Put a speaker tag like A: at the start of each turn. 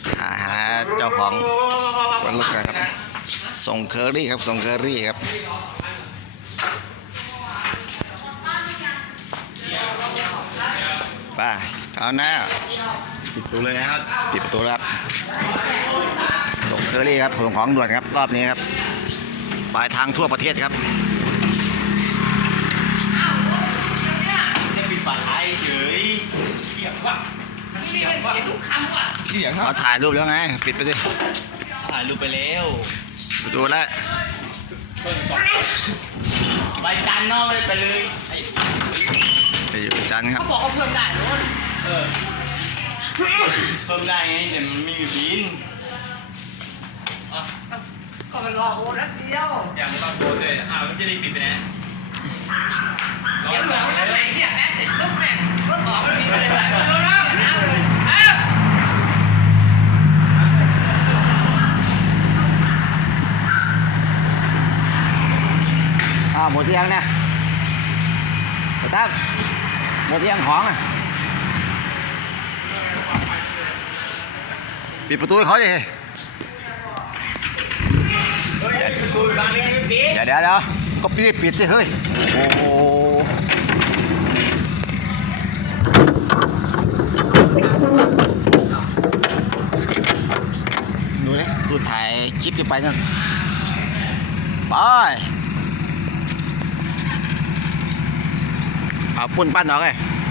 A: หาเจ้าของวันลูกกันครับส่งเคอรี่ครับส่งเคอรี่ครับไปเอาหน้า
B: ปิดตัวเลยนะครับ
A: ปิดประตูแล้วครับส่งเคอรี่ครับส่งของด่วนครับรอบนี้ครับปลายทางทั่วประเทศครับ
B: เนี่ยปิดฝาท้ายเฉยเกี่ยงว่ะเกี่ยงว่ะทุกคำว่ะเกี่ยง
A: เขาถ่ายรูปแล้วไงปิดไปสิ
B: ถ่ายรูปไปแล้ว
A: ดูแล้ว
B: ใบจันทร์เนาะไปเลย
A: ไปอยู่จันทร์ครับ
B: เขาบอกเขาเพิ่มได้นู้นเพิ่มได้ไงแต่มันไม่มีบินก็มันรอโอ้นัดเดียวอย่างมันรอโอ้เลยมันจะรีบปิดไปนะรอเหลือมันไหนเนี่ยแม่เสร็จปุ๊บแม่รถออกมันมีไปเลยรถน้ำน้ำเลย
A: หมดยังเนี่ยไปตั้งหมดยังของอ่ะปิดประตูให้เขาดิเดี๋ยวก็ปิดสิเฮ้ยโอ้โหดูเลยดูถ่ายคลิปไปนั่นไปเอาปุ้นปั้นออกเลย